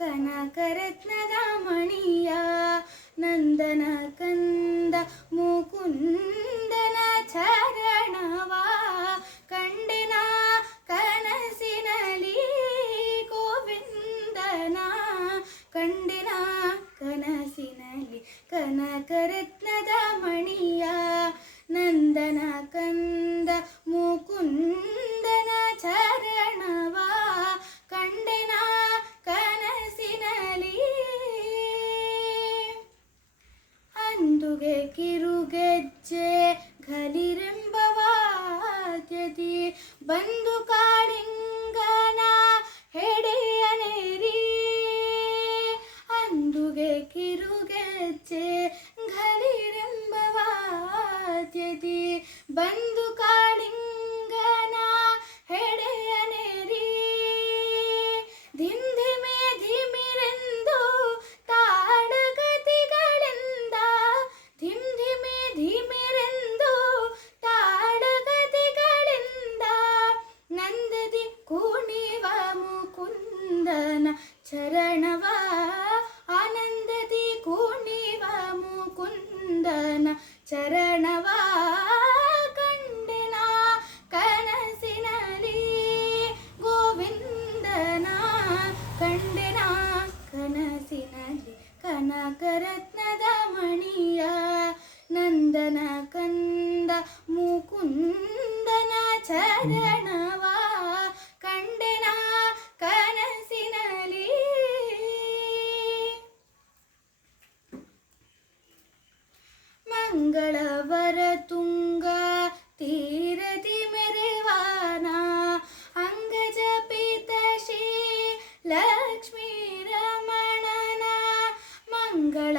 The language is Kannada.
ಕನಕರತ್ನದ ಮಣಿಯ ನಂದನ ಕಂದ ಮುಕುಂದನ ಚರಣವ ಕಂಡೆನ ಕನಸಿನಲಿ ಗೋವಿಂದನ ಕಂಡೆನ ಕನಸಿನಲಿ ಕನಕರತ್ನದ ಮಣಿಯ ನಂದನ ಕಂದ ಮುಕುಂದನ ಚರಣವ ಕಂಡೆನ ಕನಸಿನಲಿ ಅಂದುಗೆ ಕಿರುಗೆಜ್ಜೆ ಘಲಿರೆಂಬವಾದ್ಯದಿ ಬಂದು ಕಾಳಿಂಗನ ಹೆಡೆಯನೇರಿ ಅಂದುಗೆ ಕಿರುಗೆಜ್ಜೆ ಘಲಿರೆಂಬವಾದ್ಯದಿ ಬಂದು ಕಾಳಿಂಗನ ಹೆಡೆಯನೇರಿ ಧಿಂಧಿಮೆ ಧಿಮಿರೆಂದು ತಾಡಗತಿಗಳಿಂದ ಧಿಂಧಿಮೆ ಧಿಮಿರೆಂದು ತಾಡಗತಿಗಳಿಂದ ನಂದದಿ ಕುಣಿವ ಮುಕುಂದನ ಚರಣವ ಆನಂದದಿ ಕುಣಿವ ಮುಕುಂದನ ಚರಣವ ಕಂಡೆನ ಕನಸಿನಲಿ ಗೋವಿಂದನ ಕಂಡೆನ ಕನಸಿನಲಿ ಕನಕರತ್ನದ ಮಣಿಯ ನಂದನ ಕಂದ ಮುಕುಂದನ ಚರಣವ ಕಂಡೆನ ಕನಸಿನಲಿ ಮಂಗಳವರ ತುಂಗ ತೀರದಿ ಮೆರೆವಾನ ಅಂಗಜ ಪಿತ ಶ್ರೀ ಲಕ್ಷ್ಮೀ ರಮಣನ ಮಂಗಳ